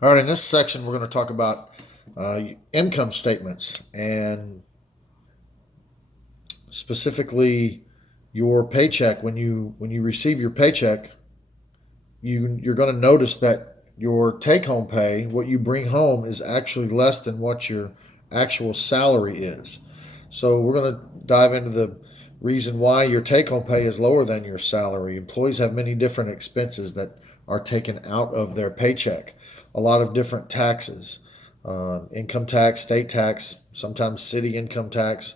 All right, in this section, we're going to talk about income statements and specifically your paycheck. When you receive your paycheck, you're going to notice that your take-home pay, what you bring home, is actually less than what your actual salary is. So we're going to dive into the reason why your take-home pay is lower than your salary. Employees have many different expenses that are taken out of their paycheck. A lot of different taxes, income tax, state tax, sometimes city income tax,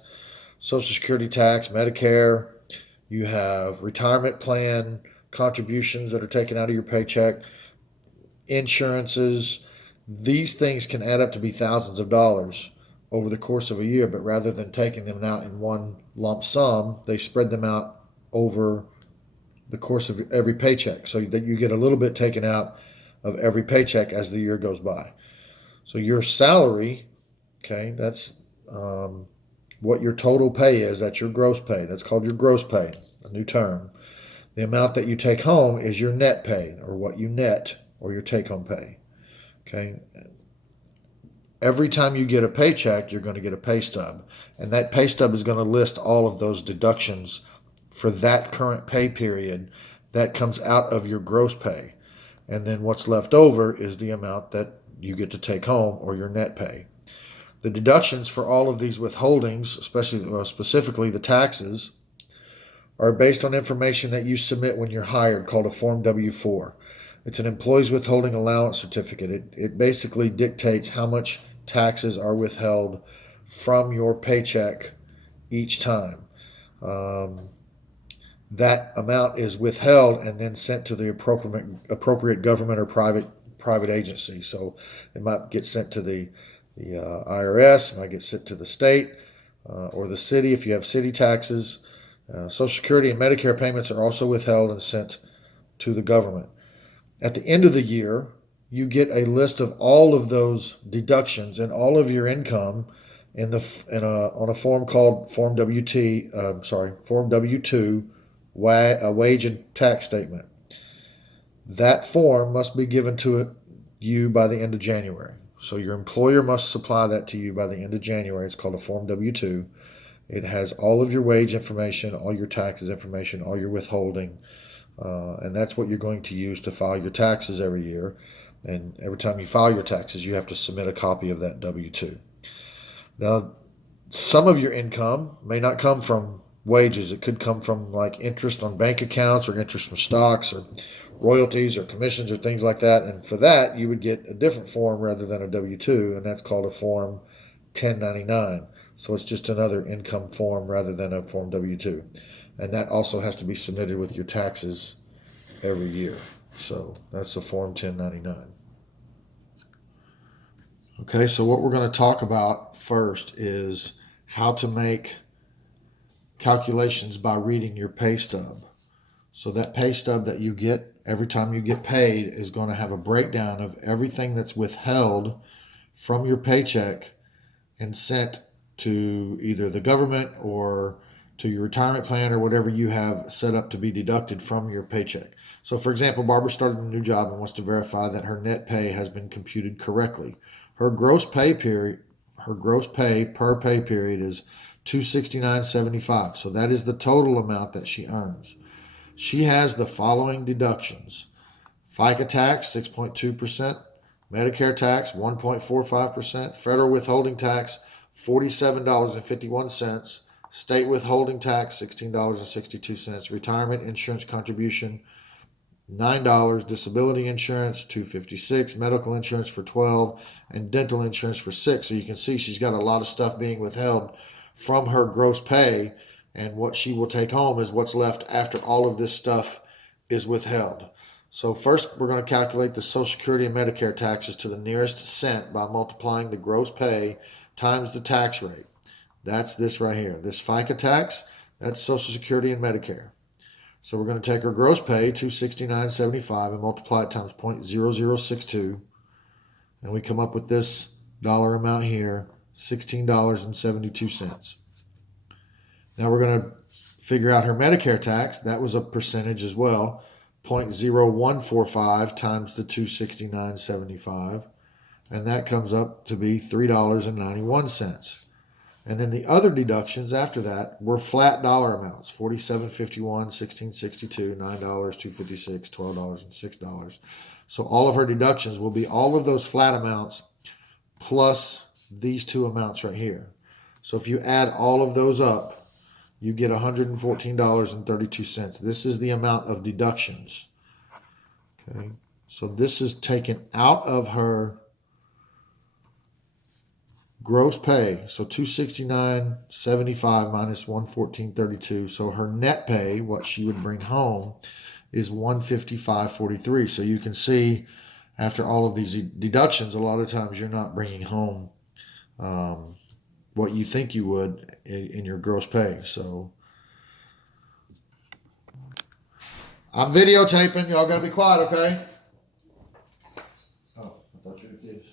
Social Security tax, Medicare. You have retirement plan contributions that are taken out of your paycheck, insurances. These things can add up to be thousands of dollars over the course of a year, but rather than taking them out in one lump sum, they spread them out over the course of every paycheck so that you get a little bit taken out of every paycheck as the year goes by. So your salary, okay, that's what your total pay is. That's your gross pay. That's called your gross pay, a new term. The amount that you take home is your net pay, or what you net, or your take home pay. Okay. Every time you get a paycheck, you're going to get a pay stub. And that pay stub is going to list all of those deductions for that current pay period that comes out of your gross pay. And then what's left over is the amount that you get to take home, or your net pay. The deductions for all of these withholdings, especially specifically the taxes, are based on information that you submit when you're hired, called a Form W-4. It's an employee's withholding allowance certificate. It basically dictates how much taxes are withheld from your paycheck each time. Um, that amount is withheld and then sent to the appropriate government or private agency. So it might get sent to the IRS, it might get sent to the state or the city if you have city taxes. Social Security and Medicare payments are also withheld and sent to the government. At the end of the year, you get a list of all of those deductions and all of your income on a form called Form Form W-2, a wage and tax statement. That form must be given to you by the end of January. So your employer must supply that to you by the end of January. It's called a Form W-2. It has all of your wage information, all your taxes information, all your withholding, and that's what you're going to use to file your taxes every year. And every time you file your taxes, you have to submit a copy of that W-2. Now, some of your income may not come from wages. It could come from like interest on bank accounts, or interest from stocks, or royalties or commissions or things like that. And for that, you would get a different form rather than a W-2, and that's called a Form 1099. So it's just another income form rather than a Form W-2. And that also has to be submitted with your taxes every year. So that's a Form 1099. Okay, so what we're going to talk about first is how to make calculations by reading your pay stub. So that pay stub that you get every time you get paid is going to have a breakdown of everything that's withheld from your paycheck and sent to either the government or to your retirement plan or whatever you have set up to be deducted from your paycheck. So, for example, Barbara started a new job and wants to verify that her net pay has been computed correctly. Her gross pay per pay period is $269.75. So that is the total amount that she earns. She has the following deductions: FICA tax 6.2%, Medicare tax 1.45%, federal withholding tax $47.51, state withholding tax $16.62, retirement insurance contribution $9, disability insurance $256, medical insurance for $12, and dental insurance for $6. So you can see she's got a lot of stuff being withheld from her gross pay, and what she will take home is what's left after all of this stuff is withheld. So first, we're going to calculate the Social Security and Medicare taxes to the nearest cent by multiplying the gross pay times the tax rate. That's this right here. This FICA tax, that's Social Security and Medicare. So we're going to take our gross pay, $269.75, and multiply it times 0.0062, and we come up with this dollar amount here, $16.72. Now we're going to figure out her Medicare tax. That was a percentage as well. 0.0145 times the 269.75, and that comes up to be $3.91. And then the other deductions after that were flat dollar amounts: $47.51, $16.62, $9, $2.56, $12, and $6. So all of her deductions will be all of those flat amounts plus these two amounts right here. So if you add all of those up, you get $114.32. This is the amount of deductions. Okay, so this is taken out of her gross pay. So 269.75 minus 114.32. So her net pay, what she would bring home, is 155.43. So you can see, after all of these deductions, a lot of times you're not bringing home what you think you would in your gross pay. So I'm videotaping. Y'all gotta be quiet, okay? Oh, I thought you were kids.